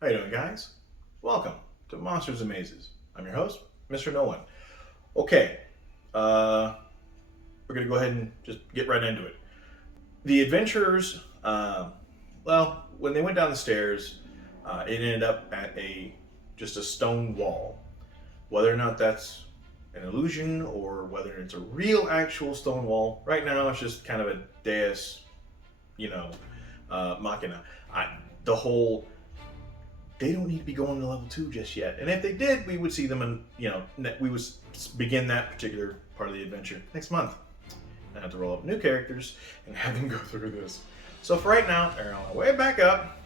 How you doing, guys? Welcome to Monsters and Mazes. I'm your host, Mr. No One. Okay, we're gonna go ahead and just get right into it. The adventurers, when they went down the stairs, it ended up at just a stone wall. Whether or not that's an illusion or whether it's a real actual stone wall, right now it's just kind of a deus, you know, machina. The whole they don't need to be going to level 2 just yet. And if they did, we would see them in, we would begin that particular part of the adventure next month. I have to roll up new characters and have them go through this. So for right now, they're on their way back up,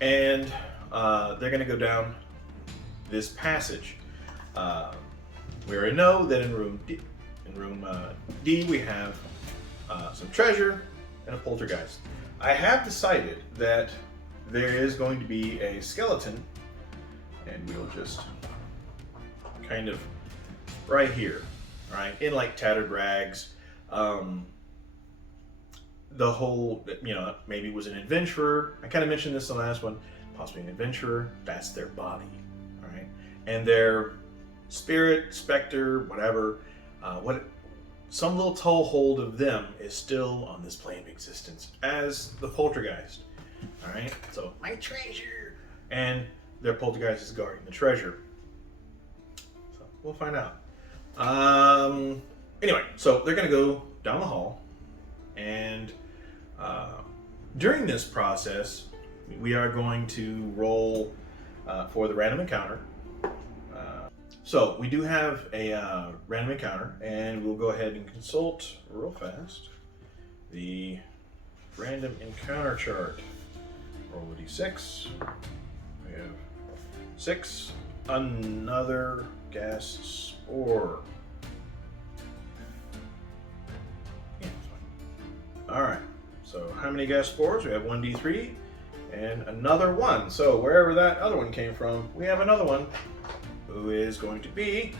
and they're going to go down this passage. We already know that in room D we have some treasure and a poltergeist. I have decided that there is going to be a skeleton, and we'll just kind of right here, right, in like tattered rags. The whole, maybe was an adventurer. I kind of mentioned this in the last one, possibly an adventurer. That's their body, all right, and their spirit, specter, whatever, some little toehold of them is still on this plane of existence as the poltergeist. All right, so my treasure, and their poltergeist is guarding the treasure. So we'll find out. Anyway, so they're gonna go down the hall, and during this process, we are going to roll for the random encounter. So we do have a random encounter, and we'll go ahead and consult real fast the random encounter chart. Roll a d6. We have 6. Another gas spore. Yeah, alright, so how many gas spores? We have 1d3 and another 1. So wherever that other one came from, we have another one who is going to be,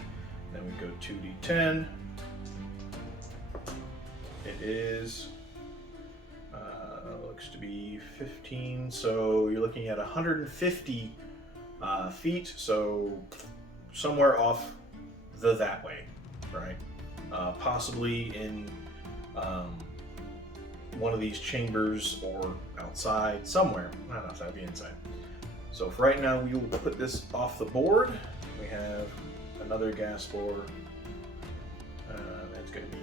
then we go 2d10. It is looks to be 15, so you're looking at 150 feet, so somewhere off that way, right? Possibly in one of these chambers or outside, somewhere. Not outside, be inside. So for right now, we will put this off the board. We have another gas spore. That's going to be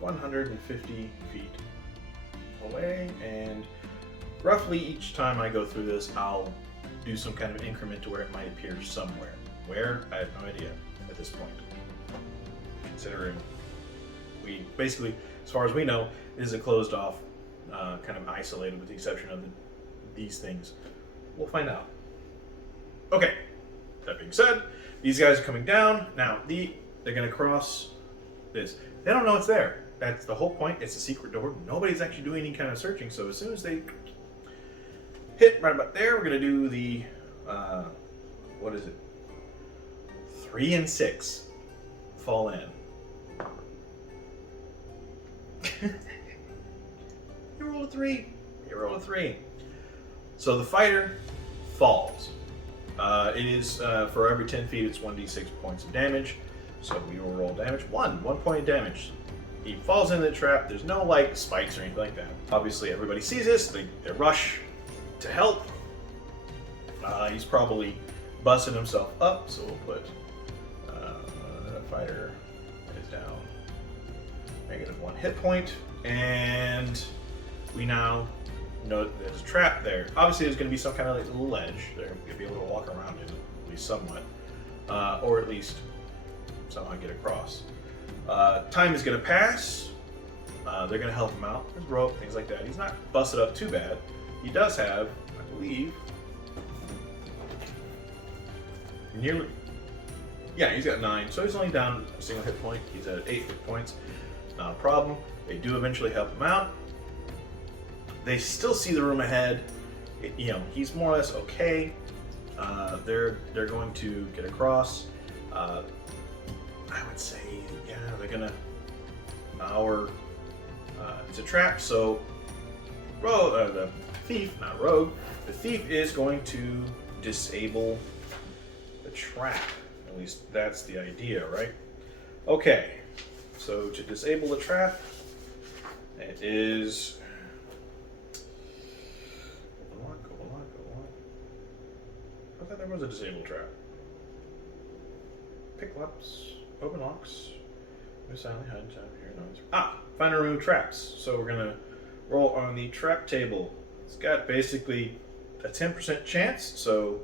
150 feet away, and roughly each time I go through this, I'll do some kind of increment to where it might appear somewhere. Where? I have no idea at this point. Considering we basically, as far as we know, it is a closed off, kind of isolated with the exception of these things. We'll find out. Okay, that being said, these guys are coming down. Now, they're going to cross this. They don't know it's there. That's the whole point. It's a secret door. Nobody's actually doing any kind of searching. So as soon as they hit right about there, we're going to do the, what is it? 3 and 6 fall in. You roll a 3. You roll a 3. So the fighter falls. It is, for every 10 feet, it's 1d6 points of damage. So we will roll damage. 1 point of damage. He falls into the trap. There's no, spikes or anything like that. Obviously, everybody sees this. They rush to help. He's probably busting himself up, so we'll put fighter is down -1 hit point. And we now know that there's a trap there. Obviously, there's going to be some kind of little ledge there. You'll be able to walk around it, at least somewhat. Or at least somehow get across. Time is going to pass. They're going to help him out. There's rope, things like that. He's not busted up too bad. He does have, I believe, nearly... Yeah, he's got 9. So he's only down a single hit point. He's at 8 hit points. Not a problem. They do eventually help him out. They still see the room ahead. He's more or less okay. They're going to get across. I would say, yeah, they're gonna. It's a trap, so the thief, not rogue, the thief is going to disable the trap. At least that's the idea, right? Okay, so to disable the trap, it is... Open lock. I thought there was a disable trap. Pick locks, open locks, silently hide, here, find and remove traps. So we're gonna roll on the trap table. It's got basically a 10% chance, so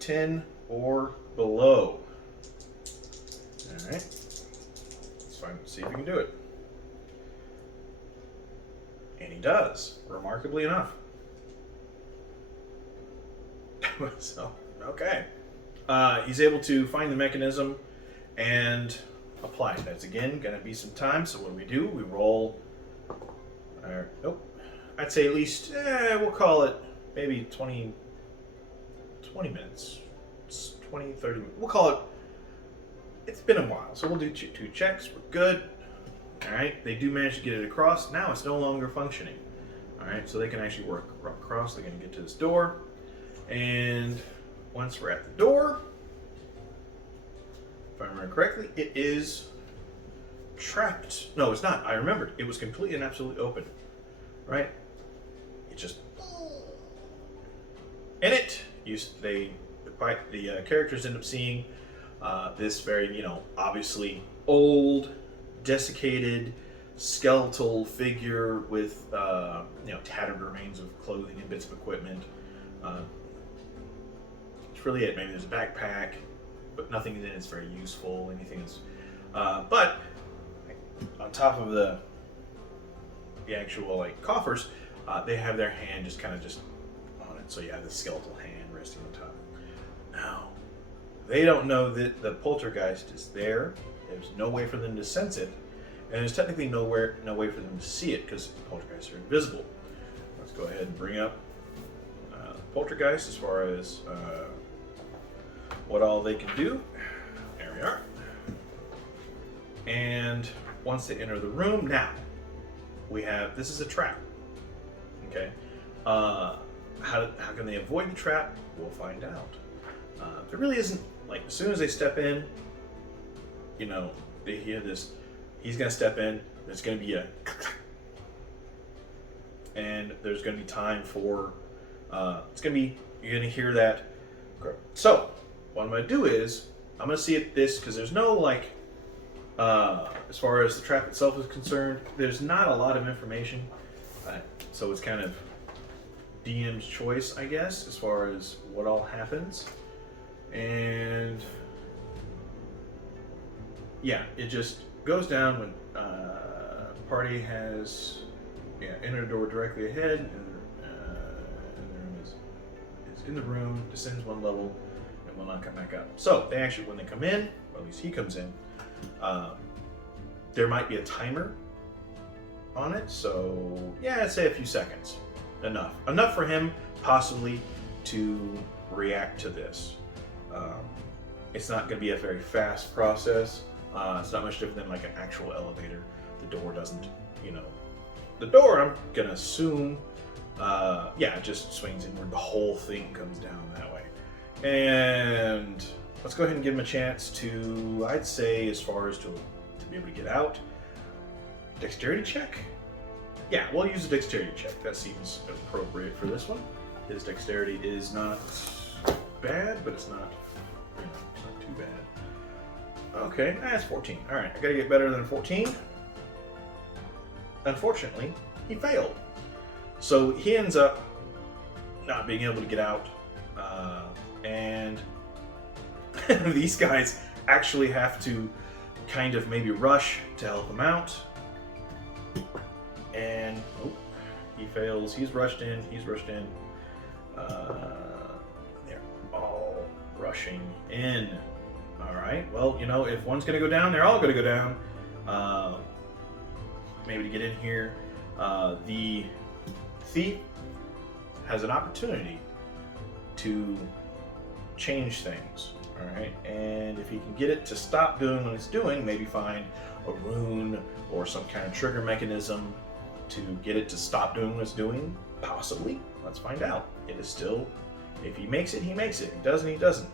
10 or below. All right, let's see if we can do it. And he does, remarkably enough. So, okay. He's able to find the mechanism and apply it. That's again going to be some time. So what do? We roll. Nope. I'd say at least, we'll call it maybe 20 minutes. 20, 30 minutes. We'll call it, it's been a while. So we'll do two checks. We're good. All right. They do manage to get it across. Now it's no longer functioning. All right. So they can actually work across. They're going to get to this door. And once we're at the door, if I remember correctly, it is trapped. No, it's not. I remembered. It was completely and absolutely open. Right? It just... In it, the characters end up seeing this very, obviously old, desiccated, skeletal figure with, tattered remains of clothing and bits of equipment. It's really it. Maybe there's a backpack, but nothing in it is very useful. Anything is, but on top of the actual coffers, they have their hand just kind of on it. So you have the skeletal hand resting on top. Now, they don't know that the poltergeist is there. There's no way for them to sense it, and there's technically no way for them to see it because poltergeists are invisible. Let's go ahead and bring up poltergeist as far as what all they can do. There we are. And once they enter the room, now we have, this is a trap. Okay. How can they avoid the trap? We'll find out. There really isn't, as soon as they step in, they hear this, he's going to step in, there's going to be a and there's going to be time for you're going to hear that. So, what I'm going to do is, I'm going to see if this, because there's no, as far as the trap itself is concerned, there's not a lot of information. So it's kind of DM's choice, I guess, as far as what all happens. And, yeah, it just goes down when party has entered a door directly ahead, and the room is in the room, descends one level, and will not come back up. So they actually, when they come in, or at least he comes in, there might be a timer on it. So yeah, I'd say a few seconds, enough for him possibly to react to this. It's not going to be a very fast process. It's not much different than an actual elevator. The door doesn't, the door, I'm gonna assume, it just swings inward. The whole thing comes down that way. And let's go ahead and give him a chance to, I'd say, as far as to be able to get out. Dexterity check? Yeah, we'll use a dexterity check. That seems appropriate for this one. His dexterity is not bad, but it's not, it's not too bad. Okay, that's 14. All right, I gotta get better than 14. Unfortunately, he failed. So he ends up not being able to get out. And these guys actually have to kind of maybe rush to help him out. And he fails. He's rushed in. They're all rushing in. All right. Well, if one's going to go down, they're all going to go down. Maybe to get in here, the thief has an opportunity to change things. All right, and if he can get it to stop doing what it's doing, maybe find a rune or some kind of trigger mechanism, to get it to stop doing what it's doing? Possibly. Let's find out. It is still, if he makes it, he makes it. If he doesn't, he doesn't.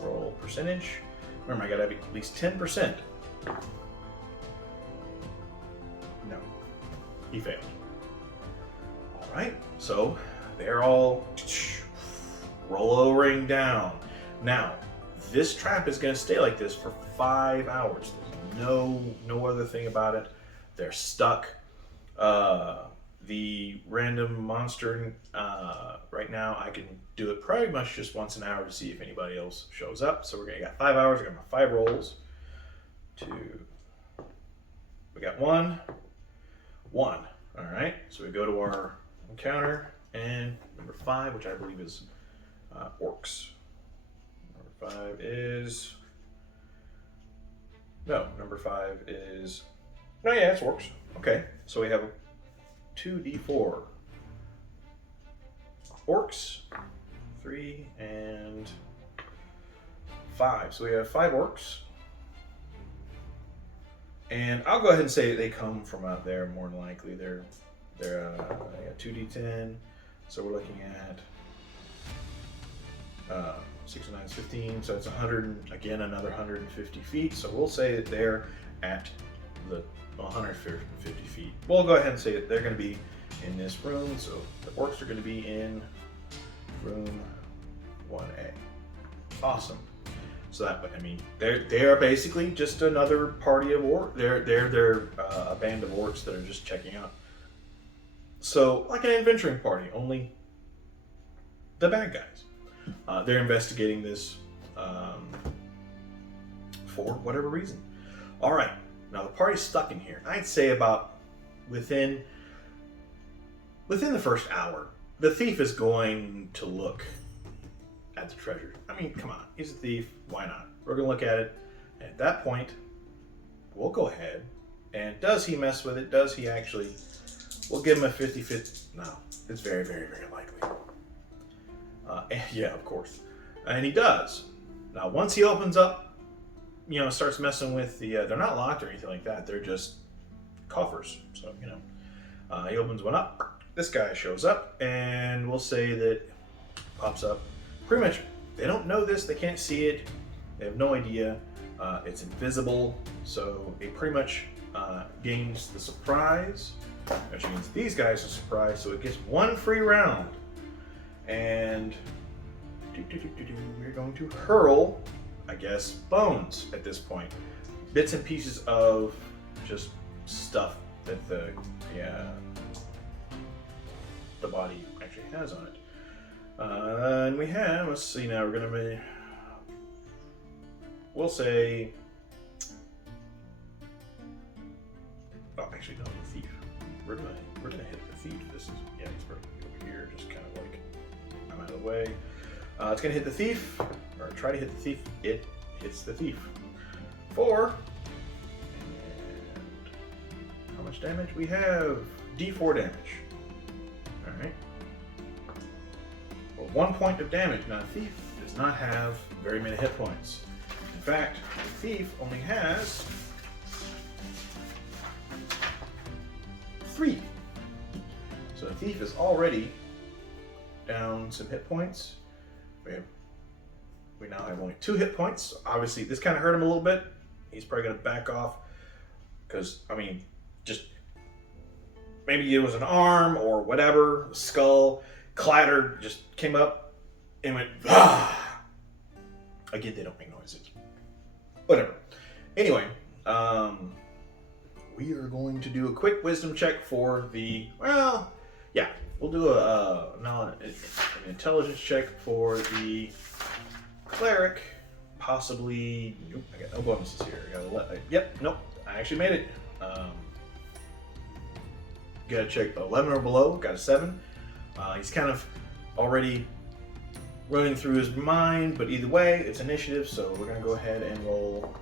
Roll percentage. Remember, I gotta have at least 10%. No. He failed. Alright, so they're all rolling down. Now, this trap is going to stay like this for 5 hours. There's no other thing about it. They're stuck. The random monster, right now, I can do it pretty much just once an hour to see if anybody else shows up. So we're going to get 5 hours. We're going to have 5 rolls. 2. We got 1. 1. All right. So we go to our encounter, and number 5, which I believe is orcs. Number 5 is... No, number 5 is... No, yeah, it's orcs. Okay, so we have 2d4 orcs, 3 and 5. So we have 5 orcs. And I'll go ahead and say they come from out there more than likely. They're 2d10. So we're looking at 6 and 9 is 15. So it's 100, again, another 150 feet. So we'll say that they're at the 150 feet. We'll go ahead and say that they're going to be in this room. So the orcs are going to be in room 1A. Awesome. So that, I mean, they are basically just another party of orcs. They're a band of orcs that are just checking out. So like an adventuring party, only the bad guys. They're investigating this for whatever reason. All right, now the party's stuck in here. I'd say about within the first hour, the thief is going to look at the treasure. I mean, come on, he's a thief. Why not? We're gonna look at it. And at that point, we'll go ahead. And does he mess with it? Does he actually? We'll give him a 50-50. No, it's very, very, very likely. Yeah, of course. And he does. Now, once he opens up, starts messing with the, they're not locked or anything like that. They're just coffers. So, he opens one up. This guy shows up, and we'll say that pops up. Pretty much, they don't know this. They can't see it. They have no idea. It's invisible. So it pretty much gains the surprise, which means these guys are surprised. So it gets 1 free round. And we're going to hurl, I guess, bones at this point. Bits and pieces of just stuff that the body actually has on it. And we have, let's see now, we're going to be, we'll say, oh, actually, no, the thief. We're gonna hit the thief. This is, yeah, it's over here, just kind of like, I'm out of the way. It's gonna hit the thief, or try to hit the thief. It hits the thief. 4. And how much damage? We have D4 damage. All right. Well, 1 point of damage. Now, the thief does not have very many hit points. In fact, the thief only has 3. So the thief is already down some hit points. We now have only 2 hit points. So obviously, this kind of hurt him a little bit. He's probably going to back off because, I mean, just maybe it was an arm or whatever, a skull, clattered, just came up and went, ah! Again, they don't make noises. Whatever. Anyway, we are going to do a quick wisdom check for the, well, yeah, we'll do an intelligence check for the cleric. Possibly, nope, I got no bonuses here. Yep, nope, I actually made it. Gotta check 11 or below, got a 7. He's kind of already running through his mind, but either way, it's initiative, so we're gonna go ahead and roll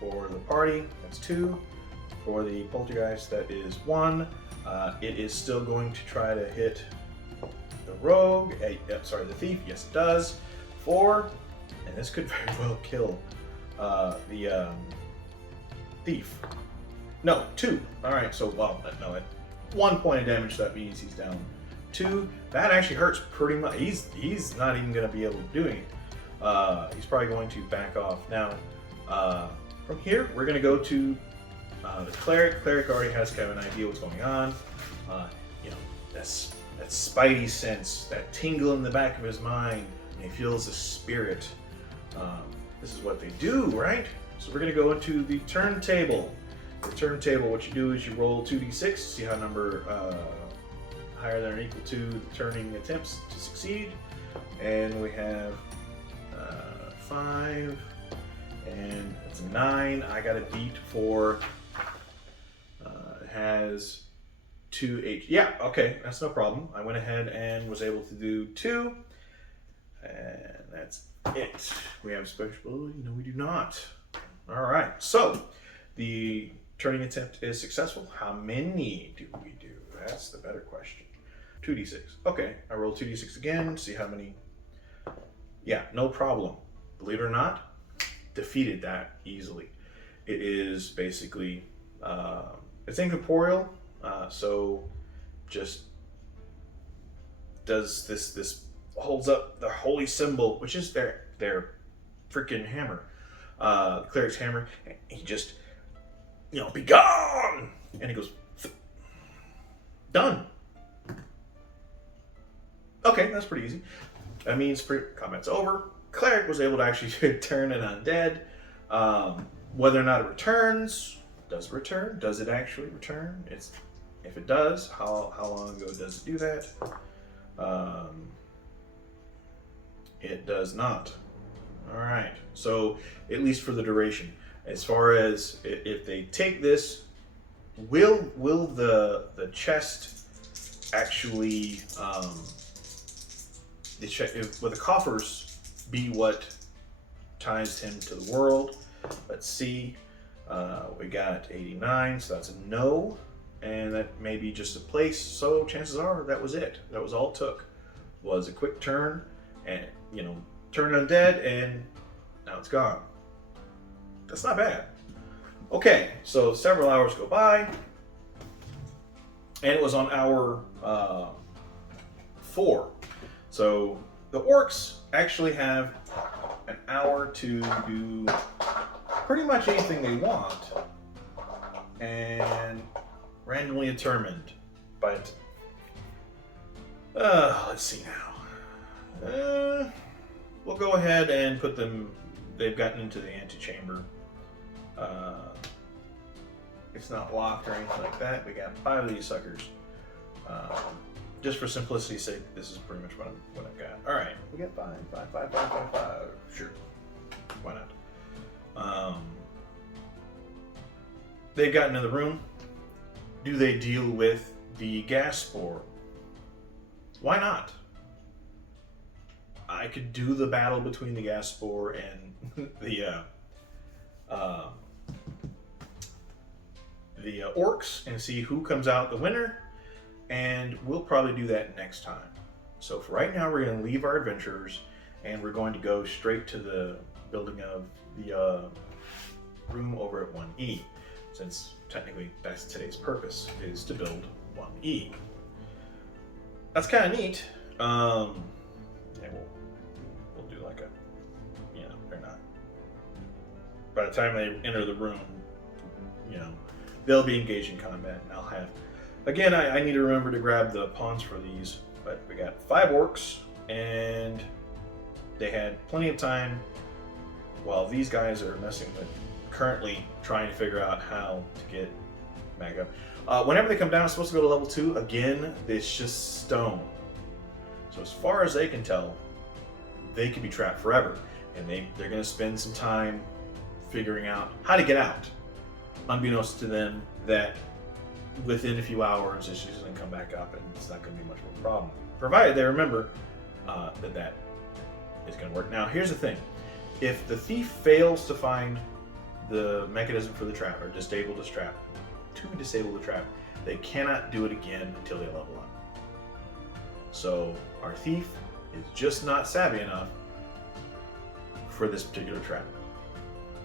for the party. That's 2. For the poltergeist, that is 1. It is still going to try to hit the rogue. The thief. Yes, it does. 4, and this could very well kill the thief. No, 2. All right. So, well, no, 1 point of damage, so that means he's down 2. That actually hurts pretty much. He's not even going to be able to do anything. He's probably going to back off. Now, from here, we're going to go to the cleric. Cleric already has kind of an idea what's going on. You know, that spidey sense, that tingle in the back of his mind, and he feels the spirit. This is what they do, right? So we're going to go into the turntable. The turntable, what you do is you roll 2d6, see how number higher than or equal to the turning attempts to succeed. And we have 5, and it's a 9. I got a beat for, it has 2 H. Yeah, okay, that's no problem. I went ahead and was able to do 2, and that's it. We have special ability? No, we do not. All right, so the turning attempt is successful. How many do we do? That's the better question. 2d6. Okay, I roll 2d6 again, see how many. Yeah, no problem. Believe it or not, defeated that easily. It is basically, it's incorporeal, so just does this holds up the holy symbol, which is their freaking hammer, the cleric's hammer. He just, you know, be gone, and he goes, done. Okay, that's pretty easy. That means combat's over. Cleric was able to actually turn it undead. Whether or not it returns, does it return? Does it actually return? If it does, how long ago does it do that? It does not. All right. So at least for the duration, as far as if they take this, will the chest actually will the coffers be what ties him to the world? Let's see. We got 89, so that's a no, and that may be just a place. So chances are that was it. That was all it took, was a quick turn, and turn undead, and now it's gone. That's not bad. Okay, so several hours go by, and it was on hour 4. So the orcs actually have an hour to do pretty much anything they want, and randomly determined. But let's see now. We'll go ahead and put them. They've gotten into the antechamber. It's not locked or anything like that. We got 5 of these suckers. Just for simplicity's sake, this is pretty much what I've got. All right, we got 5. Sure, why not? They've gotten in the room. Do they deal with the gas spore? Why not? I could do the battle between the gas spore and the orcs and see who comes out the winner, and we'll probably do that next time. So for right now, we're going to leave our adventurers, and we're going to go straight to the building of the room over at 1E, since technically that's today's purpose, is to build 1E. That's kind of neat. And we'll do like a, they're not. By the time they enter the room, they'll be engaged in combat, and I'll have. Again, I need to remember to grab the pawns for these, but we got 5 orcs, and they had plenty of time while these guys are messing with, currently trying to figure out how to get back up. Whenever they come down, it's supposed to go to level 2. Again, it's just stone. So as far as they can tell, they could be trapped forever, and they're going to spend some time figuring out how to get out, unbeknownst to them that within a few hours it's just going to come back up, and it's not going to be much of a problem, provided they remember that is going to work. Now here's the thing: if the thief fails to find the mechanism for the trap, or disable the trap, they cannot do it again until they level up. So our thief is just not savvy enough for this particular trap.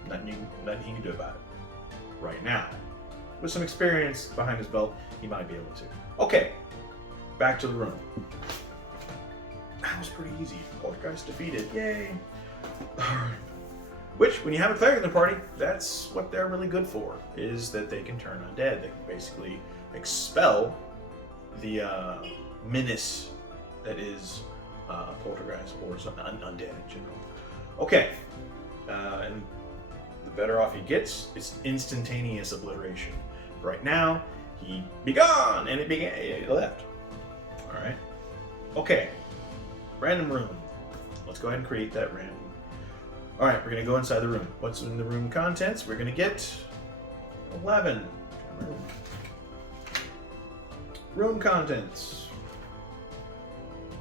Nothing he can do about it right now. with some experience behind his belt, he might be able to. Okay, back to the room. That was pretty easy. Poltergeist defeated. Yay! Alright. Which, when you have a cleric in the party, that's what they're really good for, is that they can turn undead. They can basically expel the menace that is poltergeist or undead in general. Okay, and the better off he gets, it's instantaneous obliteration. Right now, he be gone, and he left. All right. Okay. Random room. Let's go ahead and create that random. All right, we're gonna go inside the room. What's in the room contents? We're gonna get 11. Room contents.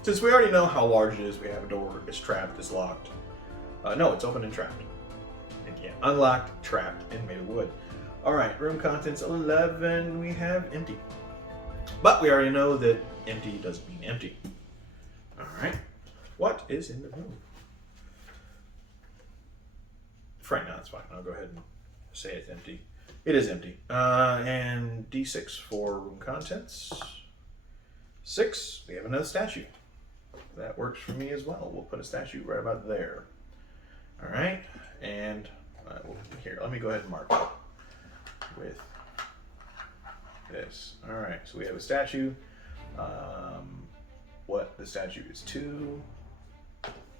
Since we already know how large it is, we have a door. It's trapped. It's locked. No, it's open and trapped. Again, unlocked, trapped, and made of wood. All right, room contents 11. We have empty. But we already know that empty doesn't mean empty. All right. What is in the room? For right now, it's fine. I'll go ahead and say it's empty. It is empty. And D6 for room contents. 6. We have another statue. That works for me as well. We'll put a statue right about there. All right. And here, let me go ahead and mark it with this. All right. So we have a statue. What the statue is to,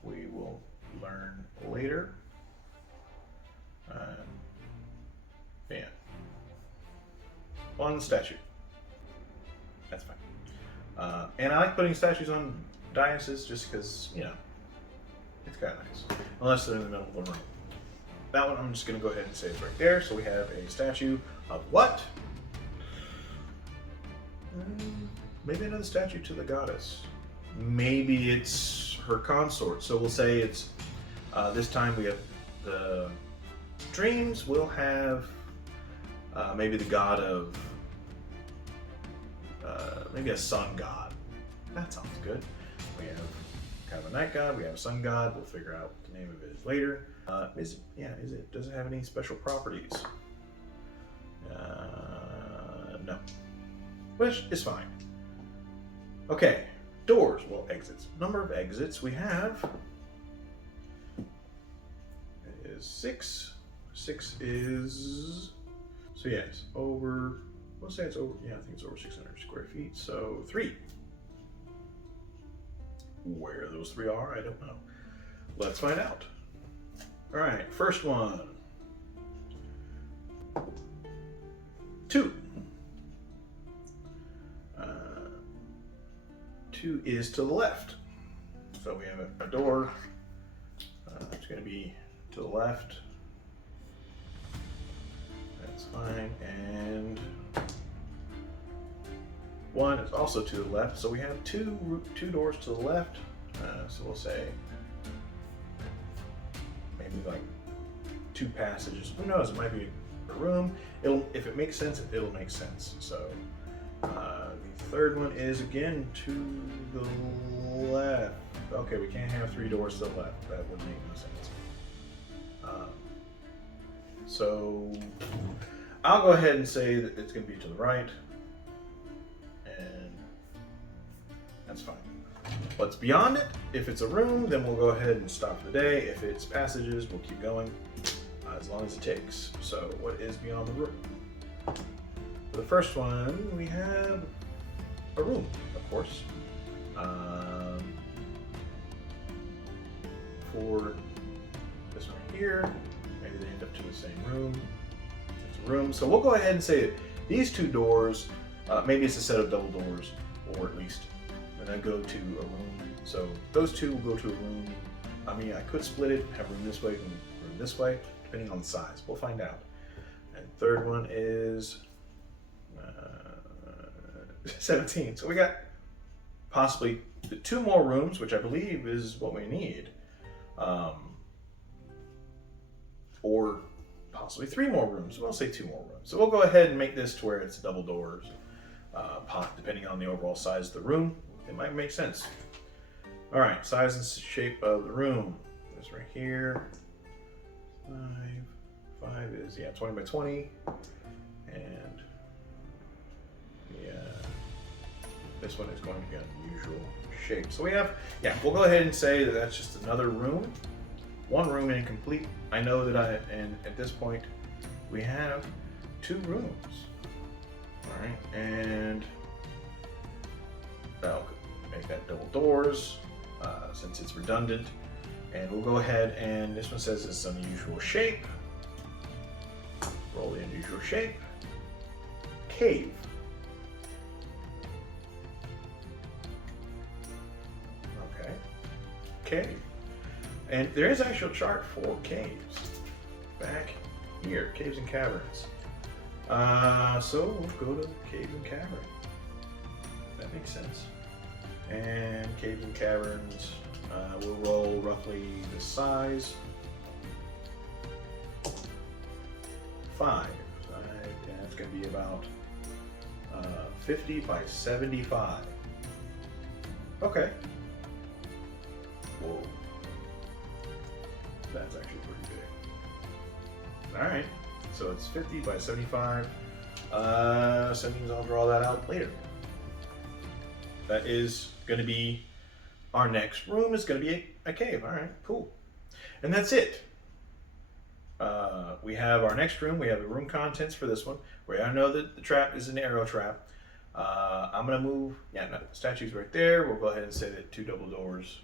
we will learn later. Yeah. One statue. That's fine. And I like putting statues on daises just because, you know, it's kind of nice. Unless they're in the middle of the room. That one I'm just going to go ahead and say it's right there. So we have a statue of what? Maybe another statue to the goddess. Maybe it's her consort. So we'll say it's, this time we have the dreams. We'll have maybe the god of, maybe a sun god. That sounds good. We have kind of a night god. We have a sun god. We'll figure out what the name of it is later. Does it have any special properties? No. Which is fine. Okay, doors, well, exits. Number of exits we have is 6. 6 is, so yes, over, we'll say it's over, yeah, I think it's over 600 square feet, so 3. Where those 3 are, I don't know. Let's find out. All right, first one. 2. 2 is to the left. So we have a door. It's going to be to the left. That's fine. And 1 is also to the left. So we have two doors to the left. So we'll say maybe like 2 passages. Who knows? It might be a room. If it makes sense, it'll make sense. So the third one is again to the left. Okay, we can't have 3 doors to the left. That would make no sense. So I'll go ahead and say that it's going to be to the right, and that's fine. What's beyond it? If it's a room, then we'll go ahead and stop for the day. If it's passages, we'll keep going as long as it takes. So what is beyond the room? For the first one, we have a room, of course. For this one here, maybe they end up to the same room. It's a room. So we'll go ahead and say that these 2 doors, maybe it's a set of double doors, or at least, and then go to a room. So those 2 will go to a room. I mean, I could split it, have room this way, room this way, depending on the size. We'll find out. And third one is 17. So we got possibly 2 more rooms, which I believe is what we need. Or possibly 3 more rooms. We'll say 2 more rooms. So we'll go ahead and make this to where it's double doors. Depending on the overall size of the room, it might make sense. All right, size and shape of the room. This right here. 5 is, yeah, 20 by 20. And yeah, this one is going to be unusual shape. So we have, yeah, we'll go ahead and say that that's just another room. One room incomplete. I know that and at this point, we have 2 rooms. All right, and I'll make that double doors since it's redundant. And we'll go ahead and this one says it's unusual shape. Roll the unusual shape. Cave. Okay. Cave. And there is actually a chart for caves. Back here, caves and caverns. So we'll go to caves and cavern. That makes sense. And caves and caverns, we'll roll roughly the size. 5. Yeah, it's going to be about 50 by 75. Okay. Whoa. That's actually pretty big. Alright, so it's 50 by 75. So that means I'll draw that out later. That is going to be our next room. Is going to be a cave. Alright, cool. And that's it. We have our next room. We have the room contents for this one. Where I know that the trap is an arrow trap. I'm going to move. Yeah, no, the statue's right there. We'll go ahead and say that 2 double doors.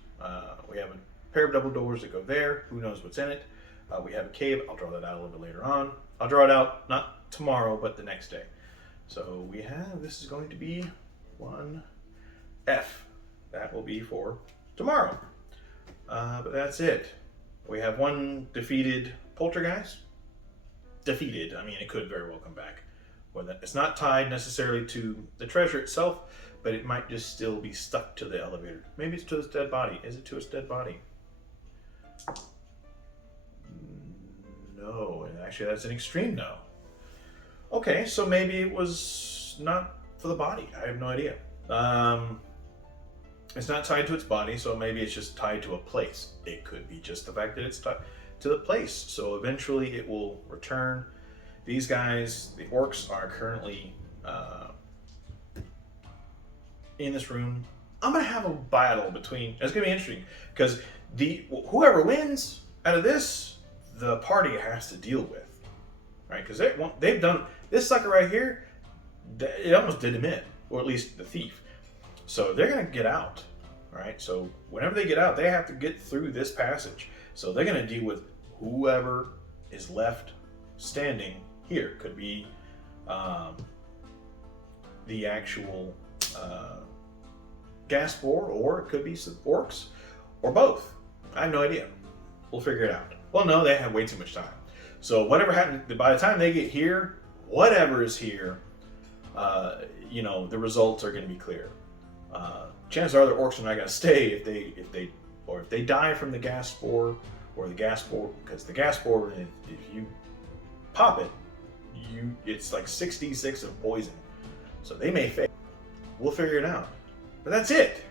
We have a pair of double doors that go there. Who knows what's in it? We have a cave. I'll draw that out a little bit later on. I'll draw it out not tomorrow, but the next day. So we have, this is going to be 1F. That will be for tomorrow. But that's it. We have 1 defeated poltergeist. Defeated. I mean, it could very well come back. Well, it's not tied necessarily to the treasure itself, but it might just still be stuck to the elevator. Maybe it's to its dead body. Is it to its dead body? No, and actually that's an extreme no. Okay, so maybe it was not for the body. I have no idea. It's not tied to its body, so maybe it's just tied to a place. It could be just the fact that it's tied to the place. So eventually it will return. These guys, the orcs, are currently in this room. I'm gonna have a battle between. It's gonna be interesting because whoever wins out of this, the party has to deal with, right? Because they've done this sucker right here. It almost did him in, or at least the thief. So they're gonna get out, right? So whenever they get out, they have to get through this passage. So they're gonna deal with whoever is left standing here. Could be the actual gas bore, or it could be some orcs, or both. I have no idea. We'll figure it out. Well, no, they have way too much time. So whatever happens, by the time they get here, whatever is here, the results are going to be clear. Chances are the orcs are not going to stay if they die from the gas spore or the gas spore, because the gas spore, if you pop it, it's like 66 of poison, so they may fail. We'll figure it out. But that's it.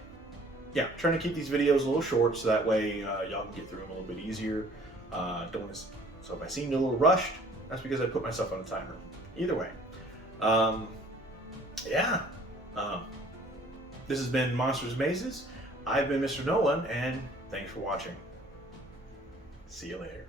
Yeah, trying to keep these videos a little short so that way y'all can get through them a little bit easier. So if I seemed a little rushed, that's because I put myself on a timer. Either way, this has been Monsters Mazes. I've been Mr. No One, and thanks for watching. See you later.